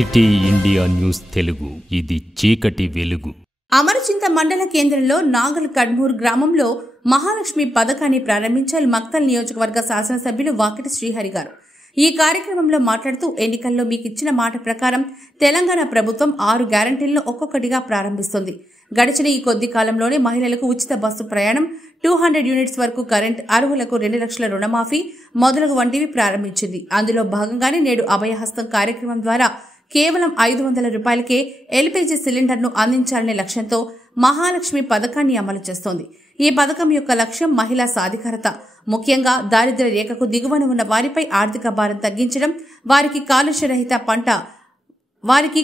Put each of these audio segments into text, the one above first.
City India news Telugu ఇది చీకటి వెలుగు. అమరచింత మండల కేంద్రంలో నాగల్ కడ్మూర్ గ్రామంలో మహాలక్ష్మి పథకాన్ని ప్రారంభించారు మక్తల్ నియోజకవర్గ శాసనసభ్యులు వాకిటి శ్రీహరి గారు. ఈ కార్యక్రమంలో మాట్లాడుతూ ఎన్నికల్లో మీకు ఇచ్చిన మాట ప్రకారం తెలంగాణ ప్రభుత్వం 6 గ్యారంటీలను ఒక్కొక్కటిగా ప్రారంభిస్తుంది. గడిచిన ఈ కొద్ది కాలంలోనే మహిళలకు ఉచిత బస్సు ప్రయాణం, 200 యూనిట్స్ వరకు కరెంట్, అర్హులకు 2 లక్షల రుణమాఫీ మొదలగు వంటివి ప్రారంభించింది. అందులో భాగంగానే నేడు అభయహస్తం కార్యక్రమం ద్వారా కేవలం 500 రూపాయలకే ఎల్పీజీ సిలిండర్ను అందించాలనే లక్ష్యంతో మహాలక్ష్మి పథకాన్ని అమలు చేస్తోంది. ఈ పథకం యొక్క లక్ష్యం మహిళా సాధికారత, ముఖ్యంగా దారిద్ర్య రేఖకు దిగువన ఉన్న వారిపై ఆర్థిక భారం తగ్గించడం, వారికి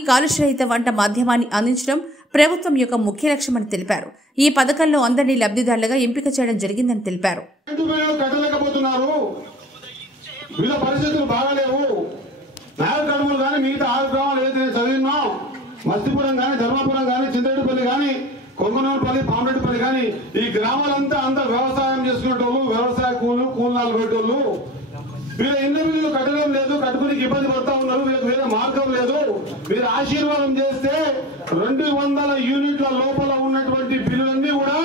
కాలుష్యరహిత వంట మాధ్యమాన్ని అందించడం ప్రభుత్వం యొక్క ముఖ్య లక్ష్యమని తెలిపారు. ఈ పథకంలో అందరినీ లబ్ధిదారులుగా ఎంపిక చేయడం జరిగిందని తెలిపారు. నాగకడుమూరు కానీ మిగతా 6 గ్రామాలు ఏదైతే చదివినాం, మస్తిపురం కానీ, ధర్మపురం కానీ, చింతరెడ్డిపల్లి కానీ, కొంగనూరుపల్లి, పామరెడ్డిపల్లి కానీ, ఈ గ్రామాలంతా వ్యవసాయం చేసుకునేటోళ్ళు, వ్యవసాయ కూలీనాలు పెట్టేళ్ళు. వీళ్ళ ఇంటర్వ్యూలు కట్టడం లేదు, కట్టుకుని ఇబ్బంది పడతా ఉన్నారు. వీళ్ళకి వేరే మార్గం లేదు. మీరు ఆశీర్వాదం చేస్తే 200 యూనిట్ల లోపల ఉన్నటువంటి బిల్లులన్నీ కూడా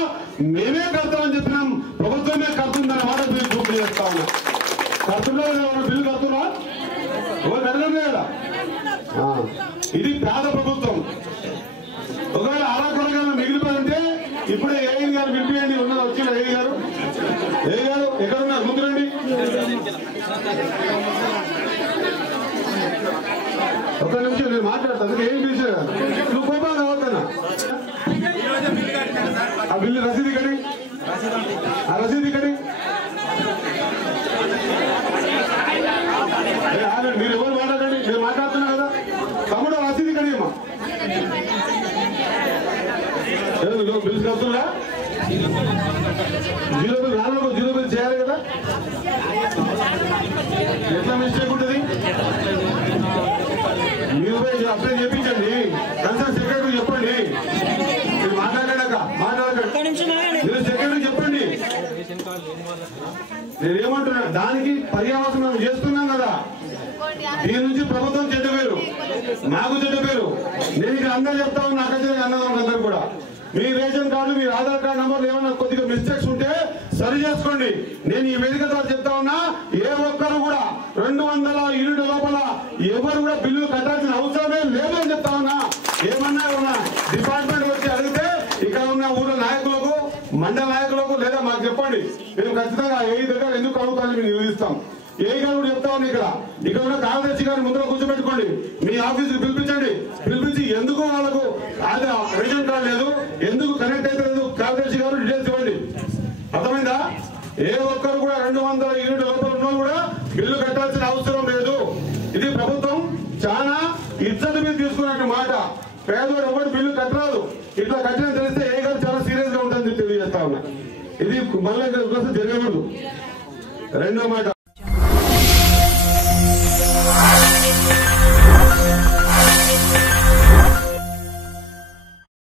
మేమే కడతామని చెప్పినాం. ప్రభుత్వమే కడుతుందనే మాట మీరు పూర్తి చేస్తా ఉన్నాం. కడుతున్నా బిల్లు కడుతున్నా కట్టడం లేదా? ఇది పేద ప్రభుత్వం. ఒకవేళ అలా కొనగా మిగిలిపోయింటే ఇప్పుడే ఏఐ గారు పిలిపియండి. ఉన్నది వచ్చిన ఏఐ గారు ఎక్కడున్నారు? ముందు రండి. ఒక నిమిషం నేను మాట్లాడతాను. ఏం పిలిచారు? నువ్వు కోపం కావద్దన్నా. ఆ బిల్లు రసీదు కడి, ఆ రసీదు కడి. మీరు ఎవరు మాట్లాడండి, నేను మాట్లాడుతున్నా కదా. తమ్ముడు రసీదు కడియమ్మా. బిల్స్ కడుతున్నా? 0 బిల్ 0 బిల్ చేయాలి కదా. ఎట్లా మిస్టేక్ ఉంటుంది? మీరు అప్లై చేయించండి. కన్సర్న్ సెక్రటరీ చెప్పండి. మీరు మాట్లాడకండి. మీరు సెక్రటరీ చెప్పండి. నేనేమంటున్నా, దానికి పర్యావసనం మనం చేస్తున్నాం కదా. దీని నుంచి ప్రభుత్వం చెడ్డ పేరు, నాకు చెడ్డ పేరు. నేను ఇక్కడ అందరూ చెప్తా ఉన్నా, అందరూ కూడా మీ రేషన్ కార్డు, మీ ఆధార్ కార్డు నంబర్లు ఏమన్నా కొద్దిగా మిస్టేక్స్ ఉంటే సరి చేసుకోండి. నేను ఈ వేదిక ద్వారా చెప్తా ఉన్నా, ఏ ఒక్కరు కూడా 200 యూనిట్ల లోపల ఎవరు కూడా బిల్లు కట్టాల్సిన అవసరమే లేదు అని చెప్తా ఉన్నా. ఏమన్నా ఉన్నా డిపార్ట్మెంట్ వచ్చి అడిగితే ఇక్కడ ఉన్న ఊళ్ళో నాయకులకు, మండల నాయకులకు లేదా మాకు చెప్పండి. మేము ఖచ్చితంగా ఏ దగ్గర ఎందుకు అడుగుతామని మేము నివేదిస్తాం. ఏ గారు కూడా చెప్తా ఉన్నా, ఇక్కడ ఉన్న కార్యదర్శి గారిని ముందులో కూర్చోబెట్టుకోండి. మీ ఆఫీసుకి పిలిపించండి. పిలిపించి ఎందుకు వాళ్ళకు రేషన్ కార్డు లేదు, ఎందుకు కనెక్ట్ అయితే లేదు, కార్యదర్శి గారు డీటెయిల్స్ ఇవ్వండి. అర్థమైందా? ఏ ఒక్కరు కూడా 200 యూనిట్ల లోపల ఉన్న కూడా బిల్లు కట్టాల్సిన అవసరం లేదు. ఇది ప్రభుత్వం చాలా ఇజ్జత్ మీద తీసుకున్నట్టు మాట. పేదవాడు ఎవరు బిల్లు కట్టరాదు. ఇట్లా కట్టిన తెలిస్తే ఏ గారు చాలా సీరియస్ గా ఉంటుందని తెలియజేస్తా ఉన్నా. ఇది మళ్ళీ జరగకూడదు. రెండో మాట.